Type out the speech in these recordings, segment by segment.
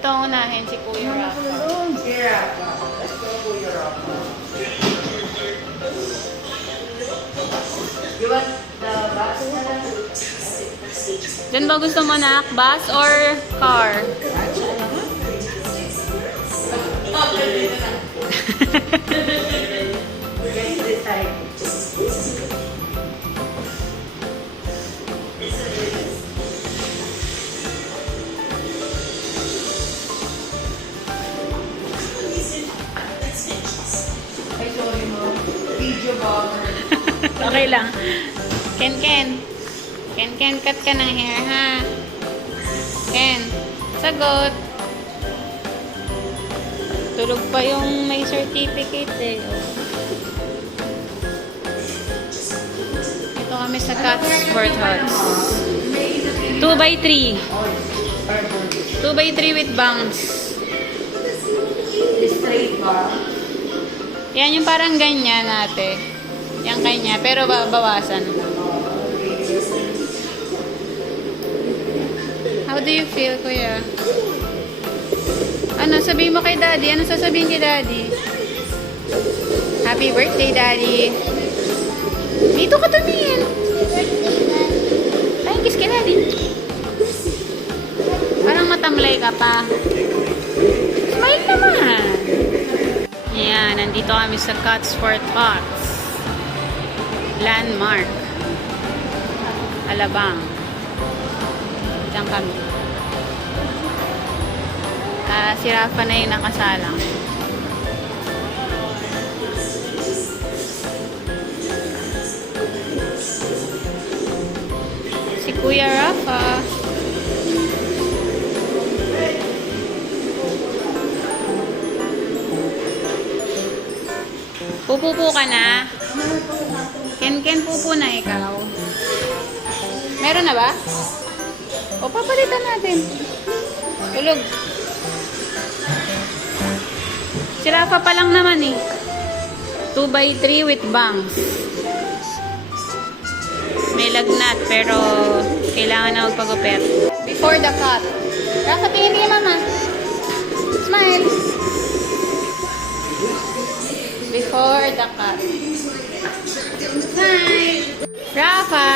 Ito ang unahin, si Kuya Rafa. Si Rafa. Let's go, Kuya Rafa. You want the box na lang? Diyan ba gusto mo na? Bus or car? Guys, decide. Ay, sorry mo. Video blogger. Okay lang. Ken. Ken, cut ka ng hair, ha? Ken, sagot. Tulog pa yung may certificate, eh. Ito kami sa Cat Sport Huts. 2x3. 2x3 with bounce. Straight ba? Yan yung parang ganyan ate. Yan kanya, pero babawasan. How do you feel, kuya? Ano, sabihin mo kay daddy? Ano sasabihin kay daddy? Happy birthday, daddy. Dito ka tumingin. Ay, kiss kay daddy. Parang matamlay ka pa. Smile naman. Yan, nandito kami sa Cat Sport Huts. Landmark. Alabang. Diyan kami. Si Rafa na yung nakasalang. Si Kuya Rafa. Pupupo ka na? Ken, pupo na ikaw. Meron na ba? O, papalitan natin. Tulog. Si Rafa pa lang naman eh. 2x3 with bangs. May lagnat pero kailangan na magpagupit. Before the cut. Rafa, tingin kay mama. Smile. Before the cut. Smile. Rafa.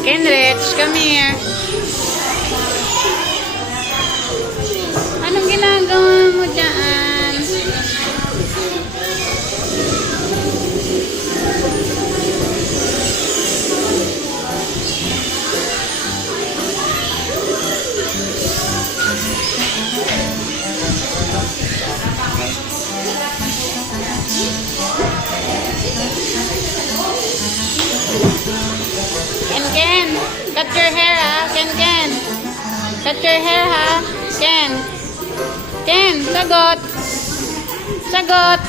Kenrich, come here. Anong ginagawa mo dyan? Ken, cut your hair, ha? Ken. Cut your hair, ha? Ken, sagot. Sagot.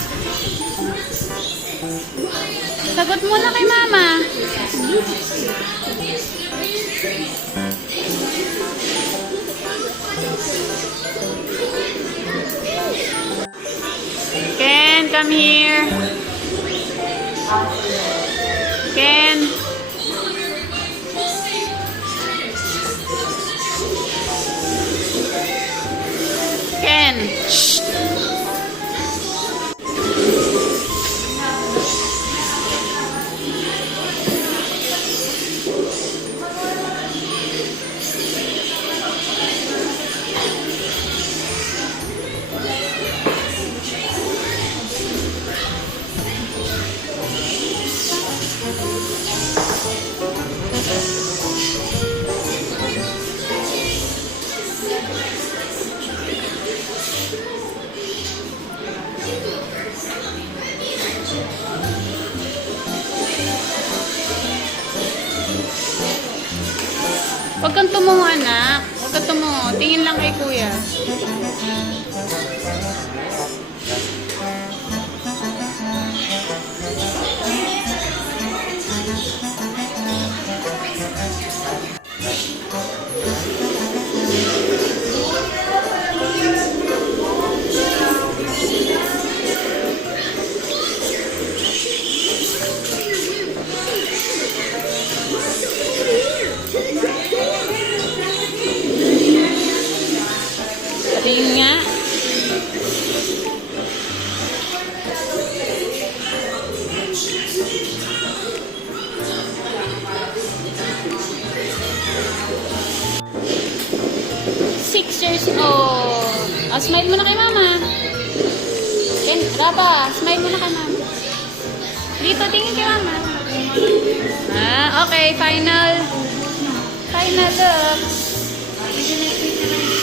Sagot muna kay mama. Ken, come here. Ken. Ken. Shh. Huwag kang tumungo, anak. Huwag kang tumungo. Tingin lang kay kuya. Papa, smile muna ka na. Dito, tingin kay mama. Okay, final. Final look.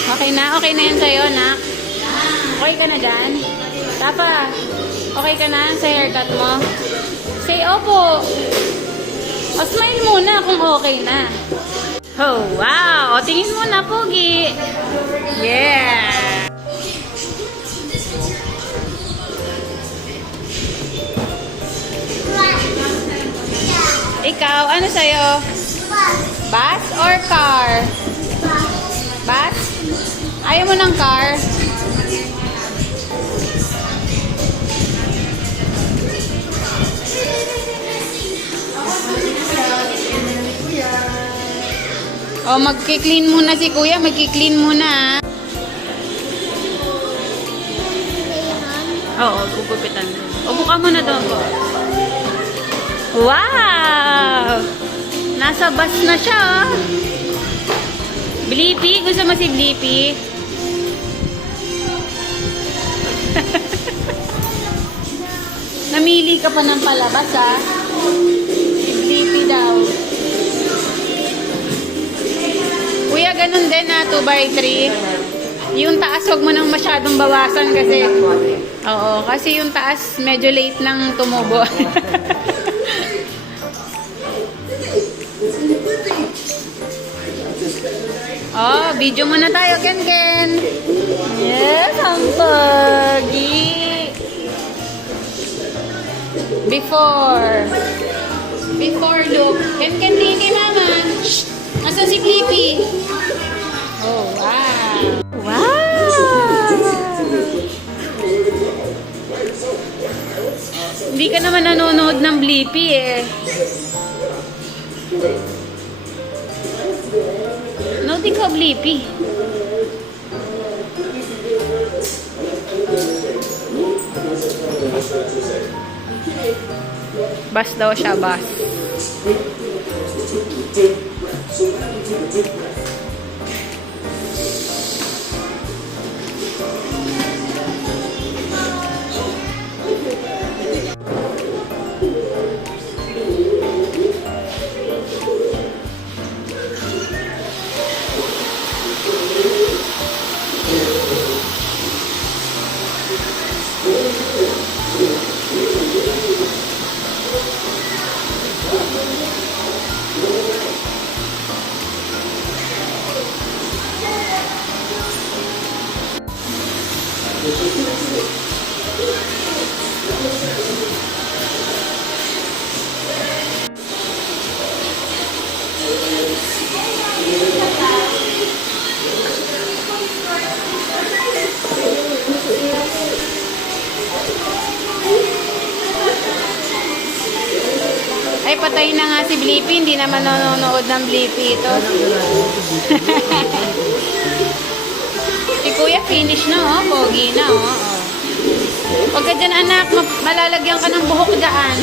Okay na yan sa'yo, nak. Okay ka na dyan? Papa, okay ka na sa haircut mo? Say opo. O, smile muna kung okay na. Oh, wow! O, tingin muna, Pogi. Yeah! Ikaw, ano sa'yo? Bus or car? Bus? Ayaw mo ng car? O, magki-clean muna si kuya. Magki-clean muna. Oo, gugupitan. O, buka mo na doon po. Wow! Nasa bus na siya. Blippi? Gusto mo si Blippi? Namili ka pa ng palabas, ha? Si Blippi daw. Kuya, ganun din, ha? 2x3. Yung taas, wag mo nang masyadong bawasan kasi... Oo, kasi yung taas, medyo late nang tumubo. Oh, video muna tayo, Ken. Yes, ang pogi. Before look. Ken, tingin kay mama. Shh! Asan si Blippi? Oh, wow. Wow! Hindi ka naman nanonood ng Blippi eh. No, di ka Blippi. Bus daw siya, bus. Ay, patay na nga si Blippi. Hindi naman nanonood ng Blippi ito. Si Kuya finish na, oh. Pogi na, oh. Huwag ka dyan, anak. Malalagyan ka ng buhok dyan.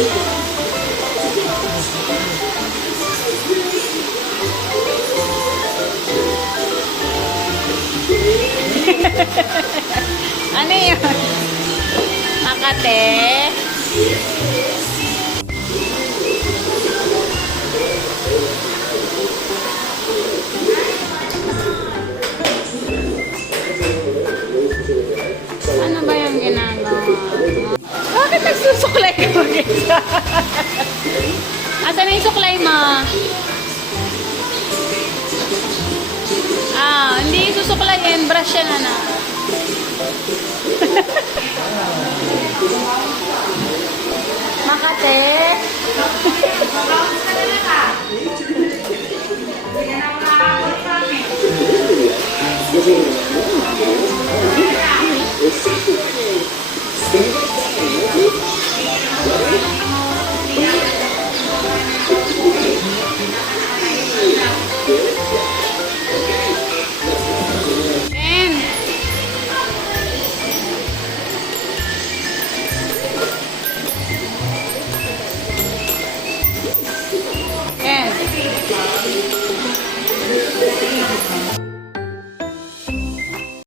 Ano yun? Makate. Ano ba yung ginagawa mo? Bakit nagsusuklay ka mag-isa? Asan na yung suklay mo? Ah, hindi susuklayin. Brush yan, anak. Makate.